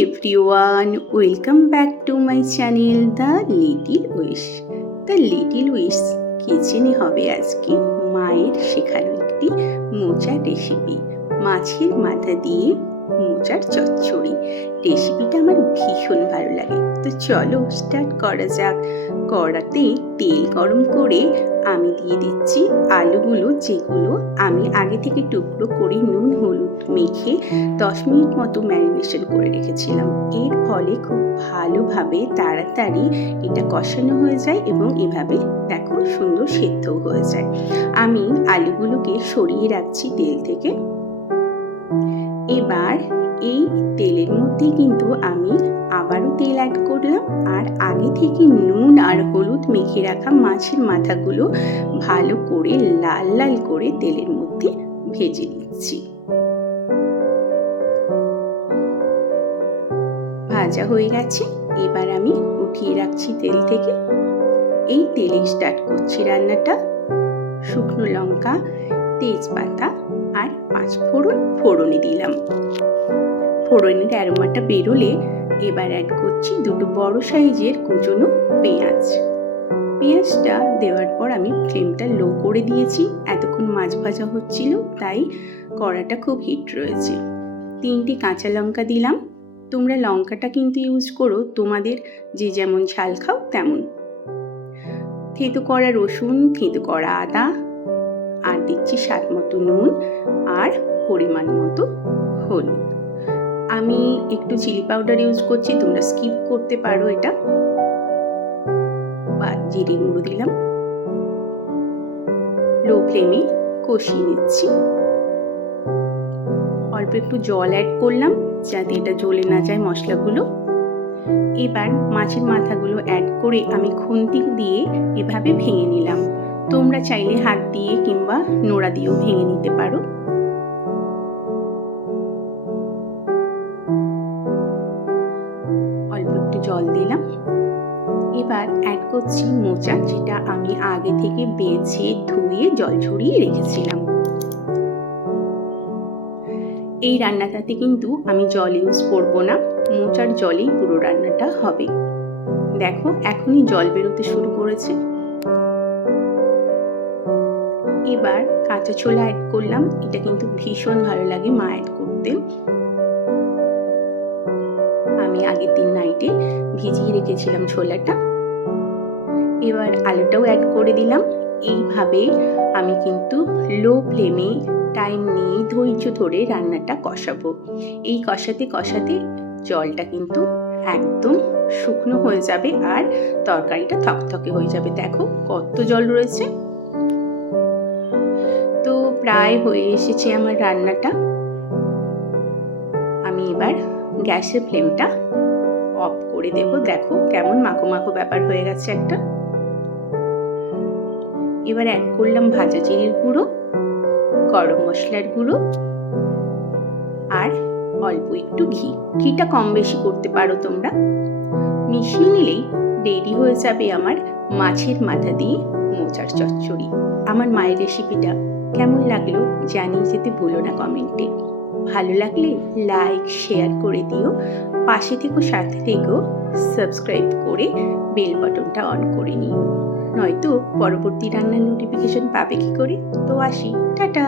Everyone welcome back to my channel the little wish the little wish কিচেনে হবে আজকে মায়ের শেখানো একটি মোচা রেসিপি মাছের মাথা দিয়ে মোচার চচ্চড়ি। রেসিপিটা আমার ভীষণ ভালো লাগে। তো চলো স্টার্ট করা যাক। কড়াতে তেল গরম করে আমি দিয়ে দিচ্ছি আলুগুলো, যেগুলো আমি আগে থেকে টুকরো করে নুন, হলুদ মেখে দশ মিনিট মতো ম্যারিনেশন করে রেখেছিলাম। এর ফলে খুব ভালোভাবে তাড়াতাড়ি এটা কষানো হয়ে যায় এবং এভাবে দেখো সুন্দর সেদ্ধও হয়ে যায়। আমি আলুগুলোকে সরিয়ে রাখছি তেল থেকে। এবার এই তেলের মধ্যে কিন্তু আমি আবারও তেল অ্যাড করলাম আর আগে থেকে নুন আর হলুদ মেখে রাখা মাছের মাথাগুলো ভালো করে লাল লাল করে তেলের মধ্যে ভেজে নিচ্ছি। ভাজা হয়ে গেছে, এবার আমি উঠিয়ে রাখছি তেল থেকে। এই তেলে স্টার্ট করছি রান্নাটা। শুকনো লঙ্কা তেজপাতা আর পাঁচ ফোড়ন ফোড়নে দিলাম। ফোড়নের অ্যারোমাটা বেরোলে এবার অ্যাড করছি দুটো বড় সাইজের কুচনো পেঁয়াজ। পেঁয়াজটা দেওয়ার পর আমি ফ্লেমটা লো করে দিয়েছি। এতক্ষণ মাছ ভাজা হচ্ছিল, তাই কড়াটা খুব হিট রয়েছে। তিনটি কাঁচা লঙ্কা দিলাম। তোমরা লঙ্কাটা কিন্তু ইউজ করো, তোমাদের যে যেমন ঝাল খাও তেমন। থেতো করা রসুন, থেতো করা আদা আর দিচ্ছি স্বাদ মতো নুন আর পরিমাণ মতো হলুদ। আমি একটু চিলি পাউডার ইউজ করছি, তোমরা স্কিপ করতে পারো এটা। বা জিরে গুঁড়ো দিলাম। লো ফ্লেমে কষিয়ে নিচ্ছি। অল্প একটু জল অ্যাড করলাম, যাতে এটা জ্বলে না যায় মশলাগুলো। এবার মাছের মাথাগুলো অ্যাড করে আমি খুন্তি দিয়ে এভাবে ভেঙে নিলাম। তোমরা চাইলে হাত দিয়ে কিংবা নোড়া দিয়েও ভেঙে নিতে পারো। অল্প একটু জল দিলাম। এবার অ্যাড করছি মোচা, যেটা আমি আগে থেকে বেছে ধুয়ে জল ছড়িয়ে রেখেছিলাম। এই রান্নাটাতে কিন্তু আমি জল ইউজ করব না, মোচার জলেই পুরো রান্নাটা হবে। দেখো, এখনই জল বেরোতে শুরু করেছে। এবার কাঁচা ছোলা অ্যাড করলাম। এটা কিন্তু ভীষণ ভালো লাগে মা অ্যাড করতেন আমি আগের দিন নাইটে ভিজিয়ে রেখেছিলাম ছোলাটা। এবার আলুটাও অ্যাড করে দিলাম। এইভাবে আমি কিন্তু লো ফ্লেমে টাইম নিয়ে ধৈর্য ধরে রান্নাটা কষাবো। এই কষাতে কষাতে জলটা কিন্তু একদম শুকনো হয়ে যাবে আর তরকারিটা থকথকে হয়ে যাবে। দেখো কত জল রয়েছে। প্রায় হয়ে এসেছে আমার রান্নাটা। আমি এবার গ্যাসের ফ্লেমটা অফ করে দেব। দেখো কেমন মাখো মাখো ব্যাপার হয়ে গেছে একটা। এবার অ্যাড করলাম ভাজা জিরের গুঁড়ো, গরম মশলার গুঁড়ো আর অল্প একটু ঘি। ঘিটা কম বেশি করতে পারো তোমরা। মিশিয়ে নিলেই রেডি হয়ে যাবে আমার মাছের মাথা দিয়ে মোচার চচ্চড়ি। আমার মায়ের রেসিপিটা কেমন লাগল জানিয়ে যেতে ভুলো না কমেন্টে ভালো লাগলে লাইক শেয়ার করে দিও। পাশে থেকো, সাথে থেকেও সাবস্ক্রাইব করে বেল বাটনটা অন করে নিও। নয়তো পরবর্তী রান্নার নোটিফিকেশন পাবে কি করে? তো আসি, টাটা!